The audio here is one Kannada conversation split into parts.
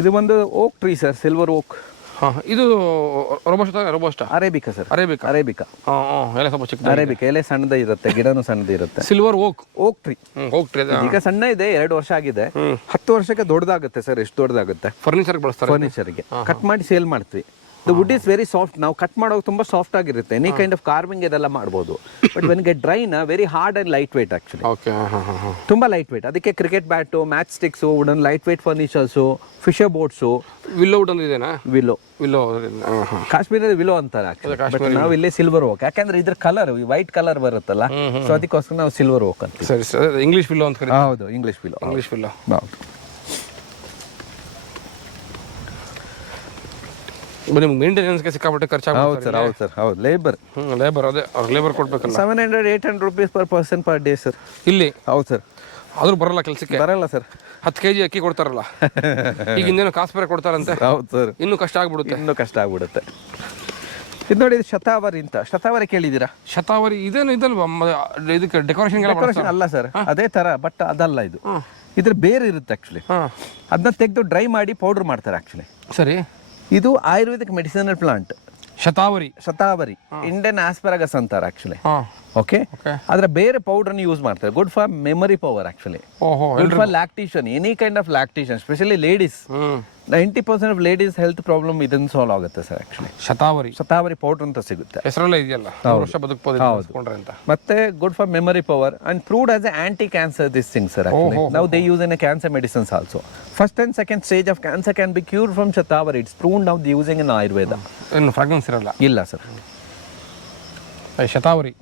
ಇದು ಒಂದು oak tree sir, silver oak. ಹಾಂ, ಇದು ರೋಬೋಸ್ಟಾ ಅರೇಬಿಕಾ ಸರ್. ಅರೇಬಿಕಾ. ಎಲೆ ಸ್ವಲ್ಪ ಚಿಕ್ಕ. ಅರೇಬಿಕಾ ಎಲೆ ಸಣ್ಣದೇ ಇರುತ್ತೆ, ಗಿಡನೂ ಸಣ್ಣದೇ ಇರುತ್ತೆ. Silver oak tree. Oak tree ಈಗ ಸಣ್ಣ ಇದೆ, 2 ವರ್ಷ ಆಗಿದೆ. 10 ವರ್ಷಕ್ಕೆ ದೊಡ್ಡದಾಗುತ್ತೆ ಸರ್. ಎಷ್ಟು ದೊಡ್ಡದಾಗುತ್ತೆ? ಫರ್ನಿಚರ್ಗೆ ಬಳಸ್ತಾರೆ. ಫರ್ನಿಚರ್ಗೆ ಕಟ್ ಮಾಡಿ ಸೇಲ್ ಮಾಡ್ತೀವಿ. The wood is very soft. ನಾವು ಕಟ್ ಮಾಡೋದು ತುಂಬಾ ಸಾಫ್ಟ್ ಆಗಿರುತ್ತೆ. ಎನಿ ಕೈಂಡ್ ಆಫ್ ಕಾರ್ವಿಂಗ್ ಇದೆಲ್ಲ ಮಾಡ್ಬೋದು. But when get dried very hard and light weight actually. ತುಂಬಾ ಲೈಟ್ ವೇಟ್. ಅದಕ್ಕೆ cricket bat, match sticks, wooden light weight furnitures, fisher boats. Willow wood ಇದೆನಾ? ವಿಲ್ಲೋ ಕಾಶ್ಮೀರದ ವಿಲೋ ಅಂತಾರೆ ಆಕ್ಚುಲಿ. ನಾವು ಇಲ್ಲಿ ಸಿಲ್ವರ್ ಓಕ್, ಯಾಕಂದ್ರೆ ಇದ್ರ ಕಲರ್ ವೈಟ್ ಕಲರ್ ಬರುತ್ತಲ್ಲ, ಸೊ ಅದಕ್ಕೋಸ್ಕರ ನಾವು ಸಿಲ್ವರ್ ಓಕ್ ಅಂತ. ಸರಿ ಸರ್, ಇಂಗ್ಲಿಷ್ ವಿಲ್ಲೋ ಅಂತ. ಹೌದು, ಇಂಗ್ಲಿಷ್ ವಿಲ್ಲೋ. ಹೌದು. ನಿಮ್ಗೆ ಮೇಂಟೆನೆನ್ಸ್ಗೆ ಸಿಕ್ಕಾಪಟ್ಟೆ ಖರ್ಚಾಗುತ್ತೆ. ಹೌದು ಸರ್, ಹೌದು ಸರ್, ಹೌದು. ಲೇಬರ್ ಅದೇ ಅವ್ರಿಗೆ ಲೇಬರ್ ಕೊಡ್ಬೇಕಲ್ಲ. 700-800 rupees per person per day sir ಇಲ್ಲಿ. ಹೌದು ಸರ್. ಆದ್ರೂ ಬರಲ್ಲ ಕೆಲಸಕ್ಕೆ? ಬರಲ್ಲ ಸರ್. 10 kg ಅಕ್ಕಿ ಕೊಡ್ತಾರಲ್ಲ, ಈಗ ಇನ್ನೇನು ಕಾಸು ಬೇರೆ ಕೊಡ್ತಾರಂತೆ. ಹೌದು ಸರ್. ಇನ್ನೂ ಕಷ್ಟ ಆಗ್ಬಿಡುತ್ತೆ. ಇದು ನೋಡಿ, ಇದು ಶತಾವರಿ ಅಂತ. ಶತಾವರಿ ಕೇಳಿದ್ದೀರಾ? ಶತಾವರಿ ಇದೇನು ಇದಲ್ವಾ? ಇದಕ್ಕೆ ಡೆಕೋರೇಷನ್ ಅಲ್ಲ ಸರ್, ಅದೇ ತರ, ಬಟ್ ಅದಲ್ಲ. ಇದು ಇದ್ರ ಬೇರೆ ಇರುತ್ತೆ ಆಕ್ಚುಲಿ. ಅದನ್ನ ತೆಗೆದು ಡ್ರೈ ಮಾಡಿ ಪೌಡರ್ ಮಾಡ್ತಾರೆ ಆಕ್ಚುಲಿ. ಸರಿ. ಇದು ಆಯುರ್ವೇದಿಕ್ ಮೆಡಿಸಿನಲ್ ಪ್ಲಾಂಟ್. ಶತಾವರಿ ಇಂಡಿಯನ್ ಆಸ್ಪರಾಗಸ್ ಅಂತಾರೆ ಆಕ್ಚುಲಿ. ಓಕೆ, ಆದ್ರೆ ಬೇರೆ ಪೌಡರ್ ಯೂಸ್ ಮಾಡ್ತಾರೆ. Good for memory power actually. Good for lactation, any kind of lactation, specially ladies. 90% of ladies health problem ಇದನ್ನ ಸಾಲ್ವ್ ಆಗುತ್ತೆ ಸರ್ ಆಕ್ಚುಲಿ. ಶತಾವರಿ ಪೌಡರ್ ಅಂತ ಸಿಗುತ್ತೆ. ಹೆಸರಲ್ಲೇ ಇದೆಯಲ್ಲ, ವರ್ಷ ಬದುಕಬಹುದು ಅಂತ. ಮತ್ತೆ good for memory power and proved as anti cancer this thing sir actually. Now they use in cancer medicines also. First and second stage of cancer can be cured from shatavari. It's proved now using in Ayurveda. ಏನು ಫ್ರಾಗ್ರೆನ್ಸ್ ಇರಲ್ಲ? ಇಲ್ಲ ಸರ್. ಶತಾವರಿ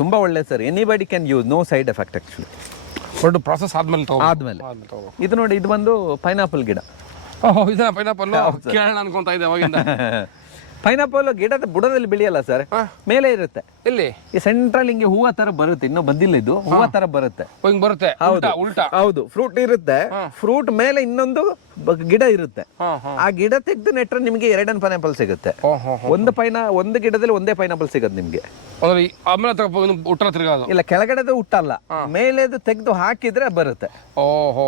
ತುಂಬಾ ಒಳ್ಳೆ sir. Anybody can use, no side effect actually. But process ಆದ್ಮೇಲೆ ಇದು ನೋಡಿ, ಇದು ಒಂದು ಪೈನಾಪಲ್ ಗಿಡ. ಇದನ್ನ ಪೈನಾಪಲ್ ಕೇಳೋಣ ಅನ್ಕೊಂತ ಇದ್ದೆ ಅವಾಗಿಂದ. ಪೈನಾಪಲ್ ಗಿಡದ ಬುಡದಲ್ಲಿ ಬೆಳೆಯಲ್ಲ ಸರ್, ಮೇಲೆ ಇರುತ್ತೆ. ಇಲ್ಲಿ ಈ ಸೆಂಟ್ರಲ್ ಹಿಂಗೆ ಹೂವ ತರ ಬರುತ್ತೆ. ಇನ್ನೂ ಬಂದಿಲ್ಲ ಇದು, ಹೂವ ತರ ಬರುತ್ತೆ. ಹೌದು, ಫ್ರೂಟ್ ಇರುತ್ತೆ. ಫ್ರೂಟ್ ಮೇಲೆ ಇನ್ನೊಂದು ಗಿಡ ಇರುತ್ತೆ. ಆ ಗಿಡ ತೆಗೆದು ನೆಟ್ರೆ ನಿಮ್ಗೆ 2 ಪೈನಾಪಲ್ ಸಿಗುತ್ತೆ. ಒಂದು ಗಿಡದಲ್ಲಿ ಒಂದೇ ಪೈನಾಪಲ್ ಸಿಗುತ್ತೆ ನಿಮ್ಗೆ. ಇಲ್ಲ, ಕೆಳಗಡೆದು ಹುಟ್ಟಲ್ಲ, ಮೇಲೆದು ತೆಗೆದು ಹಾಕಿದ್ರೆ ಬರುತ್ತೆ.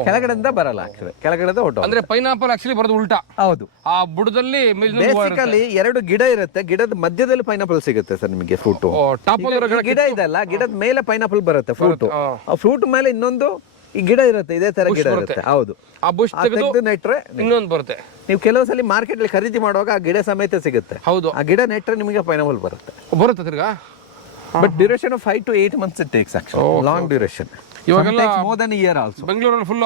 ಕೆಳಗಡೆಯಿಂದ ಬರಲ್ಲ ಆಕ್ಚುಲಿ, ಕೆಳಗಡೆದ ಹುಟ್ಟು. ಅಂದ್ರೆ ಪೈನಾಪಲ್ ಆಕ್ಚುಲಿ ಬರೋದು ಉಲ್ಟಾ. ಹೌದು, ಆ ಬುಡದಲ್ಲಿ ಬೇಸಿಕಲಿ 2 ಗಿಡ ಇರುತ್ತೆ. ಗಿಡದ ಮಧ್ಯದಲ್ಲಿ ಪೈನಾಪಲ್ ಸಿಗುತ್ತೆ ಸರ್ ನಿಮಗೆ. ಫ್ರೂಟ್ ಗಿಡ ಇದೆಲ್ಲ, ಗಿಡದ ಮೇಲೆ ಪೈನಾಪಲ್ ಬರುತ್ತೆ. ಫ್ರೂಟ್ ಮೇಲೆ ಇನ್ನೊಂದು ಈ ಗಿಡ ಇರುತ್ತೆ, ಇದೇ ತರ ಗಿಡ ಇರುತ್ತೆ. ಹೌದು, ಆ ಬುಷ್ ತೆಗೆದು ನೆಟ್ರೆ ಇನ್ನೊಂದು ಬರುತ್ತೆ. ನೀವು ಕೆಲವು ಸಲ ಮಾರ್ಕೆಟ್ ಅಲ್ಲಿ ಖರೀದಿ ಮಾಡುವಾಗ ಆ ಗಿಡ ಸಮೇತ ಸಿಗುತ್ತೆ. ಹೌದು, ಆ ಗಿಡ ನೆಟ್ರೆ ನಿಮಗೆ ಪೈನಾಪಲ್ ಬರುತ್ತೆ ತಿರ್ಗಾ. But duration of 5 to 8 months it takes actually. Long duration. ಇವಾಗೆಲ್ಲ more than a year also. ಬೆಂಗಳೂರಲ್ಲಿ ಫುಲ್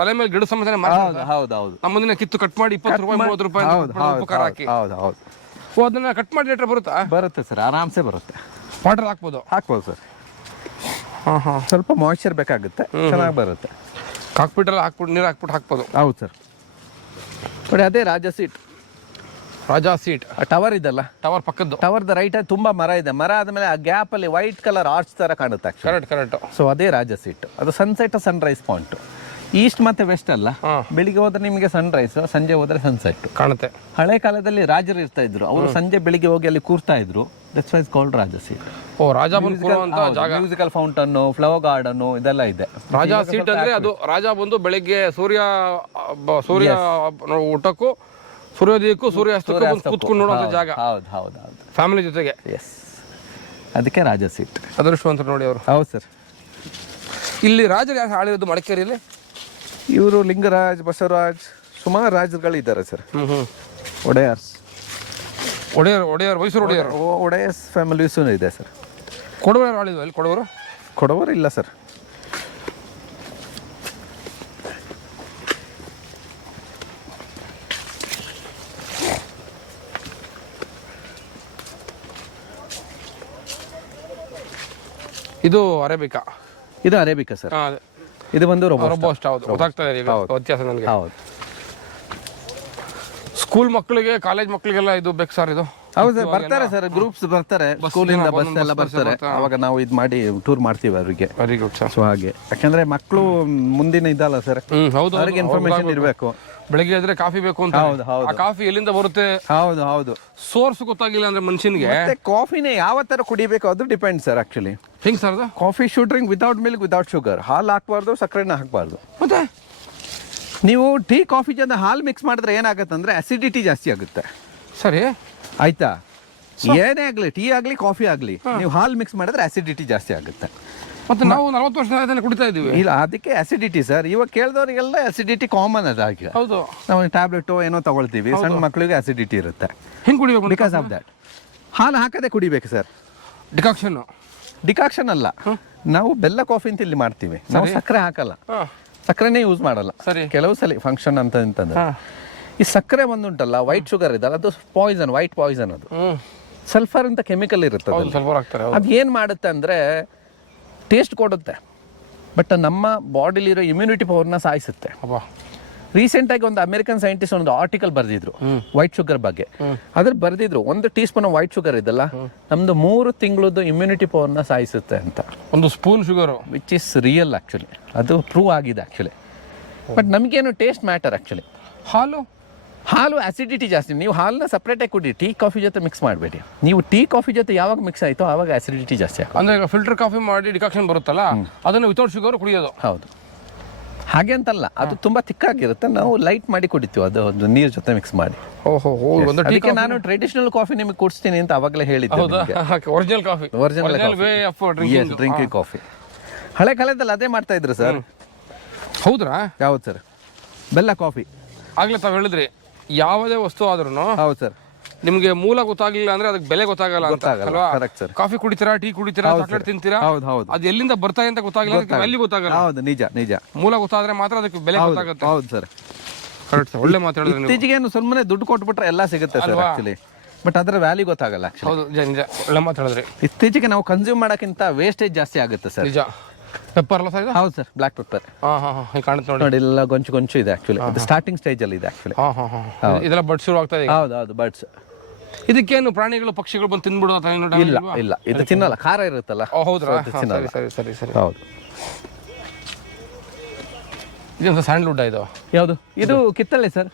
ತಲೆ ಮೇಲೆ ಗಿಡ ಸಮೇತನೇ ಮಾಡ್ತಾರೆ. ಹೌದು. ನಮ್ಮದಿನ ಕಿತ್ತು ಕಟ್ ಮಾಡಿ 20 ರೂಪಾಯಿ 30 ರೂಪಾಯಿ ಉಪಕಾರ ಹಾಕಿ. ಹೌದು. ಅದನ್ನ ಕಟ್ ಮಾಡಿ ನೆಟ್ರೆ ಬರುತ್ತೆ ಸರ್, ಆರಾಮ್ಸೆ ಬರುತ್ತೆ. ವಾಟರ್ ಹಾಕ್ಬೋದು ಸರ್. ಸ್ವಲ್ಪ ಮಾಯಿಶ್ಚರ್ ಬೇಕಾಗುತ್ತೆ, ಚೆನ್ನಾಗಿ ಬರುತ್ತೆ. ಹಾಕ್ಬಿಟ್ರೆಲ್ಲ ನೀರು ಹಾಕ್ಬೋದು. ಹೌದು ಸರ್. ನೋಡಿ, ಅದೇ ರಾಜಾ ಸೀಟ್. ಟವರ್ ಇದಲ್ಲ, ಟವರ್ ಪಕ್ಕದ್ದು. ಟವರ್ದ ರೈಟ್ ತುಂಬಾ ಮರ ಇದೆ. ಮರ ಆದ್ಮೇಲೆ ಆ ಗ್ಯಾಪ್ ಅಲ್ಲಿ ವೈಟ್ ಕಲರ್ ಆರ್ಚ್ ತರ ಕಾಣುತ್ತೆ. ಕರೆಕ್ಟ್. ಸೊ ಅದೇ ರಾಜಾ ಸೀಟ್. ಅದು ಸನ್ಸೆಟ್ ಸನ್ರೈಸ್ ಪಾಯಿಂಟ್. ಈಸ್ಟ್ ಮತ್ತೆ ವೆಸ್ಟ್ ಅಲ್ಲ. ಬೆಳಿಗ್ಗೆ ಹೋದ್ರೆ ನಿಮಗೆ ಸನ್ರೈಸ್, ಸಂಜೆ ಹೋದ್ರೆ ಸನ್ಸೆಟ್ ಕಾಣುತ್ತೆ. ಹಳೆ ಕಾಲದಲ್ಲಿ ರಾಜರು ಇರ್ತಾ ಇದ್ರು, ಅವರು ಸಂಜೆ ಬೆಳಿಗ್ಗೆ ಹೋಗಿ ಅಲ್ಲಿ ಕೂರ್ತಾ ಇದ್ರು. That's why it's called Raja seat. Musical fountain, flower garden ಇದೆಲ್ಲ ಇದೆ. ರಾಜಾ ಸೀಟ್ ಅಂದ್ರೆ ಅದು ರಾಜ ಬಂದು ಬೆಳಿಗ್ಗೆ ಸೂರ್ಯ ಊಟಕ್ಕೂ ಸೂರ್ಯೋದಯಕ್ಕೂ ಸೂರ್ಯಾಸ್ತಕ್ಕೂ ಕೂತ್ಕೊಂಡು ನೋಡುವಂತ ಜಾಗ. ಹೌದು. ಫ್ಯಾಮಿಲಿ ಜೊತೆಗೆ. ಎಸ್, ಅದಕ್ಕೆ ರಾಜಾ ಸೀಟ್. ಅದೃಷ್ಟವಂತರು ನೋಡಿ ಅವರು. ಹೌದು ಸರ್. ಇಲ್ಲಿ ರಾಜರು ಯಾರು ಆಳಿರೋದು ಮಡಿಕೇರಿಯಲ್ಲಿ? ಇವರು ಲಿಂಗರಾಜ್, ಬಸವರಾಜ್, ಸುಮಾರು ರಾಜರುಗಳಿದ್ದಾರೆ ಸರ್. ಒಡೆಯರ್ ಮೈಸೂರು ಒಡೆಯರ್ಸ್ ಫ್ಯಾಮಿಲೀಸು ಇದೆ ಸರ್. ಕೊಡವರು ಆಳಿದ್ವ? ಅಲ್ಲಿ ಕೊಡವರು ಇಲ್ಲ ಸರ್. ಇದು ಅರೇಬಿಕಾ. ಸರ್. ಇದು ಬಂದು ರೋಬೋಸ್ಟಾ. ಗೊತ್ತಾಗ್ತಾ ಇದೆ ಈಗ ವ್ಯತ್ಯಾಸ ನನಗೆ. ಸ್ಕೂಲ್ ಮಕ್ಕಳಿಗೆ, ಕಾಲೇಜ್ ಮಕ್ಕಳಿಗೆಲ್ಲ ಇದು ಬೇಕು ಸರ್. ಇದು ಹೌದು ಸರ್, ಬರ್ತಾರೆ ಸರ್, ಗ್ರೂಪ್ಸ್ ಬರ್ತಾರೆ, ಸ್ಕೂಲಿಂದ ಬಸ್ ಎಲ್ಲ ಬರ್ತಾರೆ. ಅವಾಗ ನಾವು ಇದು ಮಾಡಿ ಟೂರ್ ಮಾಡ್ತೀವಿ ಅವರಿಗೆ. Very good sir. ಸೊ ಹಾಗೆ, ಯಾಕಂದ್ರೆ ಮಕ್ಕಳು ಮುಂದಿನ ಇದಲ್ಲ ಸರ್, ಅವ್ರಿಗೆ ಇನ್ಫಾರ್ಮೇಶನ್ ಇರಬೇಕು. ಬೆಳಗ್ಗೆ ಆದ್ರೆ ಕಾಫಿ ಬೇಕು ಅಂತ. ಆ ಕಾಫಿ ಎಲ್ಲಿಂದ ಬರುತ್ತೆ? ಹೌದು. ಸೋರ್ಸ್ ಗೊತ್ತಾಗಿಲ್ಲ ಅಂದ್ರೆ ಮನುಷ್ಯನಿಗೆ. ಕಾಫಿನೇ ಯಾವ ತರ ಕುಡಿಬೇಕು ಅದು ಡಿಪೆಂಡ್ ಸರ್ ಆಕ್ಚುಲಿ. ಹಿಂಗ್ sir, coffee should drink without milk, without sugar. ಹಾಲು ಹಾಕಬಾರ್ದು, ಸಕ್ಕರೆನ ಹಾಕಬಾರ್ದು. ಮತ್ತೆ ನೀವು ಟೀ ಕಾಫಿ ಜೊತೆ ಹಾಲು ಮಿಕ್ಸ್ ಮಾಡಿದ್ರೆ ಏನಾಗುತ್ತೆ ಅಂದರೆ ಅಸಿಡಿಟಿ ಜಾಸ್ತಿ ಆಗುತ್ತೆ. ಸರಿ ಆಯ್ತಾ? ಏನೇ ಆಗಲಿ, ಟೀ ಆಗಲಿ ಕಾಫಿ ಆಗಲಿ, ನೀವು ಹಾಲು ಮಿಕ್ಸ್ ಮಾಡಿದ್ರೆ ಅಸಿಡಿಟಿ ಜಾಸ್ತಿ ಆಗುತ್ತೆ. ಮತ್ತೆ ನಾವು 40 ವರ್ಷದಿಂದ ಕುಡಿತಾ ಇದ್ದೀವಿ. ಇಲ್ಲ, ಅದಕ್ಕೆ ಅಸಿಡಿಟಿ ಸರ್. ಇವಾಗ ಕೇಳಿದವರಿಗೆಲ್ಲ ಅಸಿಡಿಟಿ ಕಾಮನ್ ಅದಾಗಿ. ಹೌದು, ನಾವು ಟ್ಯಾಬ್ಲೆಟು ಏನೋ ತಗೊಳ್ತೀವಿ, ಸಣ್ಣ ಮಕ್ಕಳಿಗೆ ಅಸಿಡಿಟಿ ಇರುತ್ತೆ. ಹಿಂಗೆ ಕುಡಿಬೇಕು ಬಿಕಾಸ್ ಆಫ್ ದ್ಯಾಟ್. ಹಾಲು ಹಾಕದೆ ಕುಡಿಬೇಕು ಸರ್. ಡಿಕಾಕ್ಷನ್ ಅಲ್ಲ, ನಾವು ಬೆಲ್ಲ ಕಾಫಿ ಅಂತ ಇಲ್ಲಿ ಮಾಡ್ತೀವಿ, ನಾವು ಸಕ್ಕರೆ ಹಾಕಲ್ಲ, ಸಕ್ಕರೆನೇ ಯೂಸ್ ಮಾಡಲ್ಲ. ಕೆಲವು ಸಲ ಫಂಕ್ಷನ್ ಅಂತಂದ್ರೆ ಈ ಸಕ್ಕರೆ ಒಂದುಂಟಲ್ಲ, ವೈಟ್ ಶುಗರ್ ಇದಲ್ಲ, ಅದು ಪಾಯ್ಸನ್, ವೈಟ್ ಪಾಯ್ಸನ್. ಅದು ಸಲ್ಫರ್ ಅಂತ ಕೆಮಿಕಲ್ ಇರುತ್ತೆ. ಅದು ಏನು ಮಾಡುತ್ತೆ ಅಂದರೆ ಟೇಸ್ಟ್ ಕೊಡುತ್ತೆ, ಬಟ್ ನಮ್ಮ ಬಾಡಿಲಿರೋ ಇಮ್ಯುನಿಟಿ ಪವರ್ನ ಸಾಯಿಸುತ್ತೆ. ರೀಸೆಂಟಾಗಿ ಒಂದು ಅಮೆರಿಕನ್ ಸೈಂಟಿಸ್ಟ್ ಒಂದು ಆರ್ಟಿಕಲ್ ಬರೆದಿದ್ರು ವೈಟ್ ಶುಗರ್ ಬಗ್ಗೆ. ಅದ್ರಲ್ಲಿ ಬರೆದಿದ್ರು 1 ಟೀ ಸ್ಪೂನ್ ವೈಟ್ ಶುಗರ್ ಇದಲ್ಲ, ನಮ್ದು 3 ತಿಂಗಳದ್ದು ಇಮ್ಯುನಿಟಿ ಪವರ್ನ ಸಾಯಿಸುತ್ತೆ ಅಂತ. 1 spoon sugar, which is real actually. ಅದು ಪ್ರೂವ್ ಆಗಿದೆ ಆ್ಯಕ್ಚುಲಿ. ಬಟ್ ನಮಗೇನು ಟೇಸ್ಟ್ ಮ್ಯಾಟರ್ ಆ್ಯಕ್ಚುಲಿ. ಹಾಲು ಅಸಿಡಿಟಿ ಜಾಸ್ತಿ. ನೀವು ಹಾಲನ್ನ ಸಪ್ರೇಟಾಗಿ ಕುಡಿ, ಟೀ ಕಾಫಿ ಜೊತೆ ಮಿಕ್ಸ್ ಮಾಡಬೇಡಿ. ನೀವು ಟೀ ಕಾಫಿ ಜೊತೆ ಯಾವಾಗ ಮಿಕ್ಸ್ ಆಯಿತೋ ಆವಾಗ ಅಸಿಡಿಟಿ ಜಾಸ್ತಿ ಆಗುತ್ತೆ. ಅಂದರೆ ಈಗ ಫಿಲ್ಟರ್ ಕಾಫಿ ಮಾಡಿ ಡಿಕಾಕ್ಷನ್ ಬರುತ್ತಲ್ಲ, ಅದನ್ನು ವಿತೌಟ್ ಶುಗರ್ ಕುಡಿಯೋದು. ಹೌದು, ಹಾಗೆ ಅಂತಲ್ಲ, ಅದು ತುಂಬ ತಿಕ್ಕಾಗಿರುತ್ತೆ, ನಾವು ಲೈಟ್ ಮಾಡಿ ಕುಡಿತೀವಿ, ಅದು ಒಂದು ನೀರು ಜೊತೆ ಮಿಕ್ಸ್ ಮಾಡಿ. ಅದಕ್ಕೆ ನಾನು ಟ್ರೆಡಿಷನಲ್ ಕಾಫಿ ನಿಮಗೆ ಕೊಡಿಸ್ತೀನಿ ಅಂತ ಅವಾಗಲೇ ಹೇಳಿದ್ದೆ. Original coffee, drinking coffee. ಹಳೆ ಕಾಲದಲ್ಲಿ ಅದೇ ಮಾಡ್ತಾ ಇದ್ರು ಸರ್. ಹೌದ್ರಾ? ಯಾವ್ದು ಸರ್? ಬೆಲ್ಲ ಕಾಫಿ. ಆಗ್ಲೇ ತಾವು ಹೇಳಿದ್ರಿ, ಯಾವುದೇ ವಸ್ತು ಆದ್ರೂ ಹೌದು ಸರ್, ನಿಮ್ಗೆ ಮೂಲ ಗೊತ್ತಾಗ್ಲಿಲ್ಲ ಅಂದ್ರೆ ಅದಕ್ಕೆ ಬೆಲೆ ಗೊತ್ತಾಗಲ್ಲ ಅಲ್ವಾ? ಸರ್, ಕಾಫಿ ಕುಡಿತೀರಾ, ಟೀ ಕುಡಿತೀರಾ, ಚಾಕ್ಲೇಟ್ ತಿಂತೀರಾ, ಅದು ಎಲ್ಲಿಂದ ಬರ್ತಾ ಅಂತ ಗೊತ್ತಾಗಿಲ್ಲ, ಅಲ್ಲಿ ಗೊತ್ತಾಗಲ್ಲ. ಹೌದು, ನಿಜ. ಮೂಲ ಗೊತ್ತಾದ್ರೆ ಮಾತ್ರ ಅದಕ್ಕೆ ಬೆಲೆ ಗೊತ್ತಾಗುತ್ತೆ. ಹೌದು ಸರ್, ಕರೆಕ್ಟ್. ಒಳ್ಳೆ ಮಾತಾಡಿದ್ರೆ ಇತ್ತೀಚೆಗೆ ಸುಮ್ಮನೆ ದುಡ್ಡು ಕೊಟ್ಬಿಟ್ರೆ ಎಲ್ಲ ಸಿಗುತ್ತೆ ಸರ್ ಆಕ್ಚುಲಿ, ಬಟ್ ಅದರ ವ್ಯಾಲ್ಯೂ ಗೊತ್ತಾಗಲ್ಲ. ಹೌದು, ನಿಜ, ಒಳ್ಳೆ ಮಾತಾಡಿದ್ರಿ. ಇತ್ತೀಚೆಗೆ ನಾವು ಕನ್ಸ್ಯೂಮ್ ಮಾಡೋಕ್ಕಿಂತ ವೇಸ್ಟೇಜ್ ಜಾಸ್ತಿ ಆಗುತ್ತೆ ಸರ್. ನಿಜ. ಪೆಪ್ಪರ್ ಅಲ್ಲ ಸರ್? ಹೌದು ಸರ್, ಬ್ಲಾಕ್ ಪೆಪ್ಪರ್. ಕಾಣುತ್ತೆ ನೋಡಿ, ಎಲ್ಲ ಗೊಂಚು ಇದೆ ಆಕ್ಚುಲಿ. ಅದು ಸ್ಟಾರ್ಟಿಂಗ್ ಸ್ಟೇಜ್ ಅಲ್ಲಿ ಇದೆ ಆಕ್ಚುಲಿ. ಇದೆಲ್ಲ ಬಡ್ಸ್ ಶುರು ಆಗ್ತಾ ಇದೆ. ಹೌದು, ಬಡ್ಸ್. ಇದಕ್ಕೇನು ಪ್ರಾಣಿಗಳು ಪಕ್ಷಿಗಳು ಬಂದು ತಿನ್ಬಿಡೋದು? ಇಲ್ಲ, ಇದು ತಿನ್ನಲ್ಲ, ಖಾರ ಇರುತ್ತಲ್ಲ. ಹೌದ್ರಾ? ಸರಿ. ಹೌದು. ಇದೊಂದು ಸ್ಯಾಂಡ್ಲ್ವುಡ್ ಇದು. ಯಾವುದು ಇದು? ಕಿತ್ತಳೆ ಸರ್.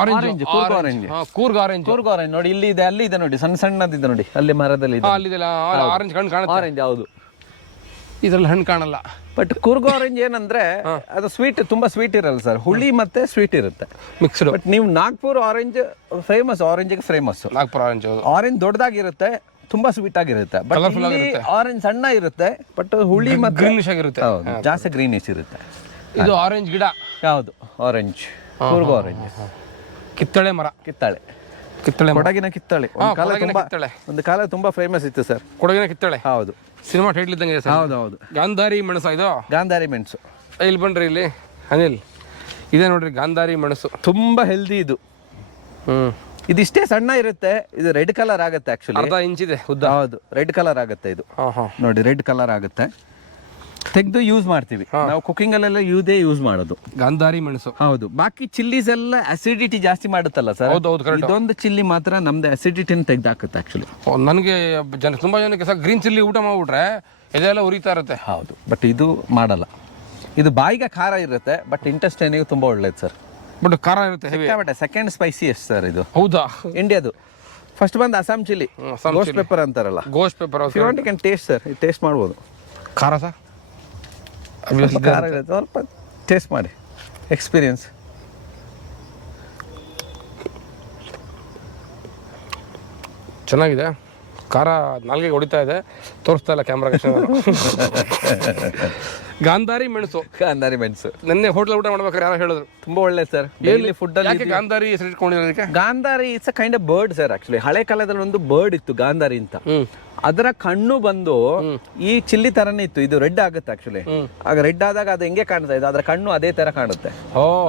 ಆರೆಂಜ್, ಕೂರ್ಗ್ ಆರೆಂಜ್ ನೋಡಿ, ಇಲ್ಲಿ ಇದೆ, ಅಲ್ಲಿ ಇದೆ ನೋಡಿ, ಸಣ್ಣದಿದೆ ನೋಡಿ, ಅಲ್ಲಿ ಮರದಲ್ಲಿ ಇದೆ. ಅಲ್ಲಿದೆಲ್ಲ ಆರೆಂಜ್ ಹಣ್ಣು ಕಾಣುತ್ತೆ. ಆರೆಂಜ್, ಹೌದು. ಇದ್ರಲ್ಲಿ ಹಣ್ಣು ಕಾಣಲ್ಲ. ಬಟ್ ಕೂರ್ಗ್ ಆರೆಂಜ್ ಏನಂದ್ರೆ ಅದು ಸ್ವೀಟ್, ತುಂಬಾ ಸ್ವೀಟ್ ಇರಲ್ಲ ಸರ್, ಹುಳಿ ಮತ್ತೆ ಸ್ವೀಟ್ ಇರುತ್ತೆ ಮಿಕ್ಸ್ಡ್. ಬಟ್ ನೀವು ನಾಗ್ಪುರ್ ಆರೆಂಜ್ ಫೇಮಸ್, ಆರೆಂಜ್ಗೆ ಫೇಮಸ್. ನಾಗ್ಪುರ್ ಆರೆಂಜ್ ಆರೆಂಜ್ ದೊಡ್ಡದಾಗಿರುತ್ತೆ, ತುಂಬಾ ಸ್ವೀಟ್ ಆಗಿರುತ್ತೆ. ಬಟ್ ಆರೆಂಜ್ ಸಣ್ಣ ಇರುತ್ತೆ, ಬಟ್ ಹುಳಿ ಮತ್ತೆ ಗ್ರೀನಿಶ್ ಆಗಿರುತ್ತೆ. ಜಾಸ್ತಿ ಗ್ರೀನಿಶ್ ಇರುತ್ತೆ. ಇದು ಆರೆಂಜ್ ಗಿಡ. ಯಾವುದು? Orange, Coorg orange. ಕಿತ್ತಳೆ ಮರ. ಕಿತ್ತಳೆ, ಕೊಡಗಿನ ಕಿತ್ತಳೆ. ಒಂದು ಕಾಲ ತುಂಬಾ ಫೇಮಸ್ ಇತ್ತು ಸರ್, ಕೊಡಗಿನ ಕಿತ್ತಳೆ. ಹೌದು, ಸಿನಿಮಾ ಟೈಟ್ಲ್ ಇದ್ದಂಗೆ. ಹೌದು. ಗಾಂಧಾರಿ ಮೆಣಸು. ಇದು ಗಾಂಧಾರಿ ಮೆಣಸು. ಇಲ್ಲಿ ಬನ್ರಿ, ಇಲ್ಲಿ ಅನಿಲ್ ಇದೆ ನೋಡ್ರಿ, ಗಾಂಧಾರಿ ಮೆಣಸು. ತುಂಬಾ ಹೆಲ್ದಿ ಇದು. ಇದಿಷ್ಟೇ ಸಣ್ಣ ಇರುತ್ತೆ, ಇದು ರೆಡ್ ಕಲರ್ ಆಗುತ್ತೆ ಆಕ್ಚುಲಿ. ಅರ್ಧ ಇಂಚ್ ಇದೆ ಉದ್ದ. ಹೌದು, ರೆಡ್ ಕಲರ್ ಆಗುತ್ತೆ ಇದು. ನೋಡಿ, ರೆಡ್ ಕಲರ್ ಆಗುತ್ತೆ. ತೆಗೆದು ಯೂಸ್ ಮಾಡ್ತೀವಿ ನಾವು, ಕುಕಿಂಗ್ ಅಲ್ಲೆಲ್ಲ ಯೂಸ್ ಮಾಡೋದು ಗಾಂಧಾರಿ ಮೆಣಸು. ಹೌದು. ಬಾಕಿ ಚಿಲ್ಲೀಸ್ ಎಲ್ಲ ಅಸಿಡಿಟಿ ಜಾಸ್ತಿ ಮಾಡುತ್ತಲ್ಲ ಸರ್. ಇದೊಂದು ಚಿಲ್ಲಿ ಮಾತ್ರ ನಮ್ದು ಅಸಿಡಿಟಿನ ತೆಗ್ದಾಕುತ್ತೆ ಆಕ್ಚುಲಿ. ನನಗೆ ತುಂಬಾ ಜನಕ್ಕೆ ಸರ್ ಗ್ರೀನ್ ಚಿಲ್ಲಿ ಊಟ ಮಾಡ್ಬಿಟ್ರೆ ಇದೆಲ್ಲ ಉರಿತಾ ಇರುತ್ತೆ. ಹೌದು, ಬಟ್ ಇದು ಮಾಡಲ್ಲ. ಇದು ಬಾಯಿಗೆ ಖಾರ ಇರುತ್ತೆ, ಬಟ್ ಇಂಟೆಸ್ಟೈನಿಗೆ ತುಂಬಾ ಒಳ್ಳೇದು ಸರ್. ಬಟ್ ಖಾರ ಇರುತ್ತೆ. ಬಟ್ ಸೆಕೆಂಡ್ ಸ್ಪೈಸಿಯಸ್ಟ್ ಸರ್ ಇದು. ಹೌದಾ? ಇಂಡಿಯಾದು ಫಸ್ಟ್ ಬಂದು ಅಸ್ಸಾಂ ಚಿಲ್ಲಿ, ಗೋಸ್ಟ್ ಪೆಪ್ಪರ್ ಅಂತಾರಲ್ಲ. Ghost pepper can taste sir, taste ಮಾಡ್ಬೋದು. ಖಾರ ಸರ್, ಖಾರ ಇರುತ್ತೆ, ಸ್ವಲ್ಪ ಟೇಸ್ಟ್ ಮಾಡಿ, ಎಕ್ಸ್ಪೀರಿಯನ್ಸ್. ಚೆನ್ನಾಗಿದೆ. ಖಾರ ನಾಲ್ಗೆ ಹೊಡಿತಾ ಇದೆ, ತೋರಿಸ್ತಾ ಇಲ್ಲ ಕ್ಯಾಮ್ರಾಗೆ. ಗಾಂಧಾರಿ ಮೆಣಸು. ನೆನ್ನೆ ಹೋಟೆಲ್ ಊಟ ಮಾಡ್ಬೇಕಾದ್ರೆ ಯಾರು ಹೇಳಿದ್ರು ತುಂಬಾ ಒಳ್ಳೆ ಸರ್. ಡೈಲಿ ಫುಡ್ ಅಲ್ಲಿ ಗಾಂಧಾರಿ ಹೆಸರು ಇಟ್ಕೊಂಡಿರೋದಕ್ಕೆ. Gandhari it's a kind of bird sir actually. ಹಳೆ ಕಾಲದಲ್ಲಿ ಒಂದು ಬರ್ಡ್ ಇತ್ತು ಗಾಂಧಾರಿ ಅಂತ. ಅದರ ಕಣ್ಣು ಬಂದು ಈ ಚಿಲ್ಲಿ ತರನೇ ಇತ್ತು. ಇದು ರೆಡ್ ಆಗುತ್ತೆ ಆಕ್ಚುಲಿ. ಆಗ ರೆಡ್ ಆದಾಗ ಅದು ಹೆಂಗೆ ಕಾಣ್ತಾ ಇದೆ, ಅದರ ಕಣ್ಣು ಅದೇ ತರ ಕಾಣುತ್ತೆ.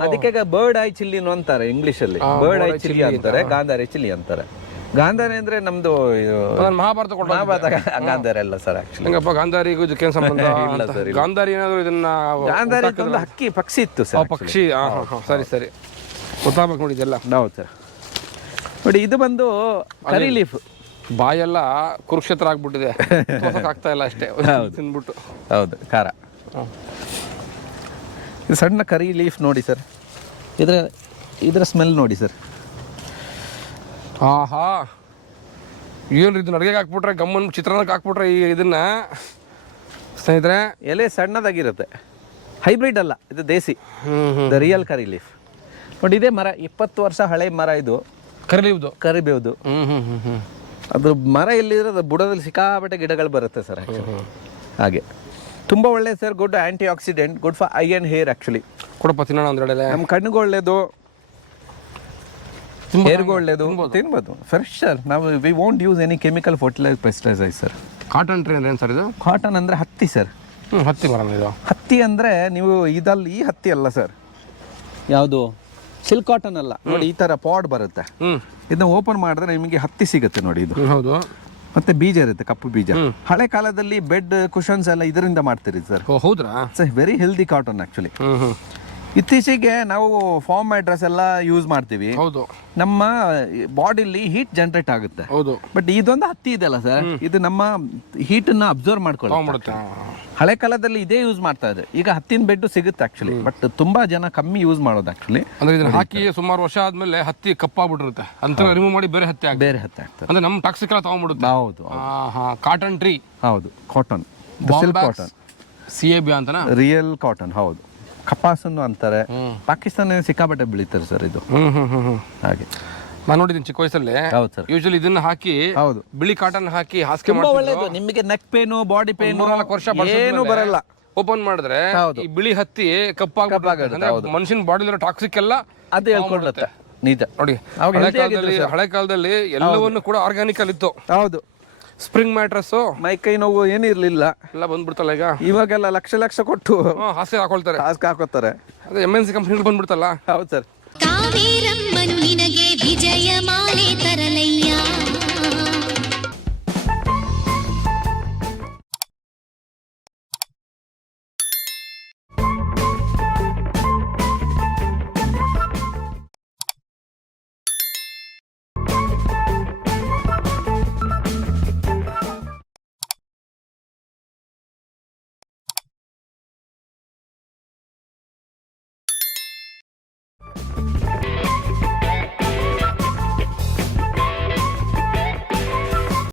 ಅದಕ್ಕೆ ಬರ್ಡ್ ಐ ಚಿಲ್ಲಿ ಅಂತಾರೆ ಇಂಗ್ಲಿಷ್ ಅಲ್ಲಿ. ಬರ್ಡ್ ಐ ಚಿಲ್ಲಿ ಅಂತಾರೆ, ಗಾಂಧಾರಿ ಚಿಲ್ಲಿ ಅಂತಾರೆ. ಗಾಂಧಾರಿ ಅಂದ್ರೆ ನಮ್ದು ಮಹಾಭಾರತ ಗಾಂಧಾರಿ ಅಲ್ಲ ಸರ್ ಆಕ್ಚುಲಿ. ಗಾಂಧಾರಿಗೂ ಇದಕ್ಕೆ ಸಂಬಂಧ ಇಲ್ಲ ಸರ್. ಗಾಂಧಾರಿ ಏನಾದ್ರು ಇದನ್ನ ಗಾಂಧಾರಿ ಒಂದು ಹಕ್ಕಿ ಪಕ್ಷಿ ಇತ್ತು ಸರ್. ಪಕ್ಷಿ, ಸರಿ ಗೊತ್ತಾಗಬೇಕು ನೋಡಿ ಇದೆಲ್ಲ. ಹೌದು ಸರ್. ನೋಡಿ, ಇದು ಬಂದು ಕರಿ ಲೀಫ್. ಬಾಯೆಲ್ಲ ಕುರುಕ್ಷೇತ್ರ ಆಗ್ಬಿಟ್ಟಿದೆ, ಆಗ್ತಾ ಇಲ್ಲ ಅಷ್ಟೇ ತಿಂದ್ಬಿಟ್ಟು. ಹೌದು, ಖಾರ. ಇದು ಸಣ್ಣ ಕರಿ ಲೀಫ್ ನೋಡಿ ಸರ್. ಇದರ ಸ್ಮೆಲ್ ನೋಡಿ ಸರ್. ಆಹಾ, ಏನು ಇದನ್ನ ಅಡುಗೆಗೆ ಹಾಕ್ಬಿಟ್ರೆ, ಗಮ್ಮನ್ ಚಿತ್ರಾನ್ನಕ್ಕೆ ಹಾಕ್ಬಿಟ್ರೆ ಇದನ್ನ ಸ್ನೇಹಿತರೆ, ಎಲೆ ಸಣ್ಣದಾಗಿರುತ್ತೆ. ಹೈಬ್ರಿಡ್ ಅಲ್ಲ, ಇದು ದೇಸಿ, ದ ರಿಯಲ್ ಕರಿ ಲೀಫ್. ನೋಡಿ ಇದೇ ಮರ 20 ವರ್ಷ ಹಳೆ ಮರ ಇದು, ಕರಿಬೇವ್ದು. ಅದ್ರ ಮರ ಎಲ್ಲಿದ್ರೆ ಅದು ಬುಡದಲ್ಲಿ ಸಿಕ್ಕಾಪಟ್ಟೆ ಗಿಡಗಳು ಬರುತ್ತೆ ಸರ್. ಹಾಗೆ ತುಂಬ ಒಳ್ಳೆ sir, good antioxidant, good for eye and hair actually. ಕೊಡಪ್ಪ ತಿನ್ನೋಣ ಒಂದೆರಡೆ. ನಮ್ಮ ಕಣ್ಣಿಗೆ ಒಳ್ಳೇದು, ಹೇರ್ಗೂ ಒಳ್ಳೇದು, ತಿನ್ಬೋದು ಫ್ರೆಶ್ ಸರ್. ನಾವು we won't use any chemical fertiliser pesticide sir. Cotton tree ಅಂದ್ರೆ ಏನು ಸರ್ ಇದು? ಕಾಟನ್ ಅಂದರೆ ಹತ್ತಿ ಸರ್. ಹತ್ತಿ ಮರ ಇದು. ಹತ್ತಿ ಅಂದರೆ ನೀವು ಇದಲ್ಲಿ ಈ ಹತ್ತಿ ಅಲ್ಲ ಸರ್, ಯಾವುದು ಸಿಲ್ಕ್ ಕಾಟನ್ ಅಲ್ಲ. ನೋಡಿ ಈ ಥರ ಪಾಡ್ ಬರುತ್ತೆ, ಇದನ್ನ ಓಪನ್ ಮಾಡಿದ್ರೆ ನಿಮಗೆ ಹತ್ತಿ ಸಿಗುತ್ತೆ ನೋಡಿ ಇದು. ಹೌದು. ಮತ್ತೆ ಬೀಜ ಇರುತ್ತೆ, ಕಪ್ಪು ಬೀಜ. ಹಳೆ ಕಾಲದಲ್ಲಿ ಬೆಡ್ ಕುಷನ್ಸ್ ಎಲ್ಲ ಇದರಿಂದ ಮಾಡ್ತೀರಿ ಸರ್. ಹೌದ್ರಾ? It's very healthy cotton actually. ಇತ್ತೀಚೆಗೆ ನಾವು ಫಾರ್ಮ್ ಮ್ಯಾಟ್ರಸ್ ಎಲ್ಲ ಯೂಸ್ ಮಾಡ್ತೀವಿ. ಹೌದು. ನಮ್ಮ ಬಾಡಿಲಿ ಹೀಟ್ ಜನರೇಟ್ ಆಗುತ್ತೆ. ಹೌದು. ಬಟ್ ಇದೊಂದು ಹತ್ತಿ ಇದೆಲ್ಲ ಸರ್, ಇದು ನಮ್ಮ ಹೀಟ್ ಅನ್ನ ಅಬ್ಸರ್ವ್ ಮಾಡ್ಕೊಳ್ಳುತ್ತೆ. ಹಳೆ ಕಾಲದಲ್ಲಿ ಇದೇ ಯೂಸ್ ಮಾಡ್ತಾ ಇದ್ರು. ಈಗ ಹತ್ತಿನ ಬೆಡ್ ಸಿಗುತ್ತೆ ಆಕ್ಚುಲಿ, ಬಟ್ ತುಂಬಾ ಜನ ಕಮ್ಮಿ ಯೂಸ್ ಮಾಡೋದು ಆಕ್ಚುಲಿ. ಅಂದ್ರೆ ಇದನ್ನ ಹಾಕಿ ಸುಮಾರು ವರ್ಷ ಆದ್ಮೇಲೆ ಹತ್ತಿ ಕಪ್ಪಾಗ್ಬಿಟ್ಟಿರುತ್ತೆ ಅಂತ ರಿಮೂವ್ ಮಾಡಿ ಬೇರೆ ಹತ್ತಿ ಆಗ್ತದೆ. ಅಂದ್ರೆ ನಮ್ಮ ಟಾಕ್ಸಿಕ್ ಎಲ್ಲ ತಗೊಂಡ್ಬಿಡುತ್ತೆ. ಹೌದು. Cotton tree. ಹೌದು, ಕಾಟನ್, ಸಿಲ್ಕ್ ಕಾಟನ್, CAB ಅಂತನಾ? Real cotton. ಹೌದು, ಕಪಾಸನ್ನು ಅಂತಾರೆ. ಪಾಕಿಸ್ತಾನ ಸಿಕ್ಕಾಪಟ್ಟೆ ಬೆಳೀತಾರೆ ಸರ್ ಇದು. ಹಾಗೆ ನಾನು ನೋಡಿದ್ದೀನಿ ಚಿಕ್ಕ ವಯಸ್ಸಲ್ಲಿ. ಹೌದು ಸರ್. ಯೂಶಲಿ ಇದನ್ನ ಹಾಕಿ, ಹೌದು, ಬಿಳಿ ಕಾಟನ್ ಹಾಕಿ ಹಾಸಿಗೆ ತುಂಬಾ ಒಳ್ಳೇದು. ನಿಮಗೆ ನೆಕ್ ಪೇನು, ಬಾಡಿ ಪೇನು 4 ವರ್ಷ ಏನು ಬರಲ್ಲ. ಓಪನ್ ಮಾಡಿದ್ರೆ ಈ ಬಿಳಿ ಹತ್ತಿ ಕಪ್ಪಾಗುತ್ತೆ. ಮನುಷ್ಯನ ಬಾಡಿಲಿರೋ ಟಾಕ್ಸಿಕ್ ಎಲ್ಲ ಅದು ಹೇಳ್ಕೊಳ್ಳುತ್ತೆ. ನಿಜ ನೋಡಿ, ಹಳೆ ಕಾಲದಲ್ಲಿ ಎಲ್ಲವನ್ನು ಕೂಡ ಆರ್ಗ್ಯಾನಿಕ್ ಅಲ್ಲಿ ಇತ್ತು. ಹೌದು. ಸ್ಪ್ರಿಂಗ್ ಮ್ಯಾಟ್ರಸ್, ಮೈ ಕೈ ನೋವು ಏನಿರ್ಲಿಲ್ಲ, ಎಲ್ಲ ಬಂದ್ಬಿಡ್ತಲ್ಲ ಈಗ. ಇವಾಗೆಲ್ಲ ಲಕ್ಷ ಕೊಟ್ಟು ಹಾಸಿಗೆ ಹಾಕೊಳ್ತಾರೆ, ಹಾಕೋತಾರೆ. ಅದೇ MNC ಕಂಪ್ನಿ ಬಂದ್ಬಿಡ್ತಲ್ಲ. ಹೌದು ಸರ್. ಕಾವೇರಮ್ಮನು ನಿನಗೆ ವಿಜಯ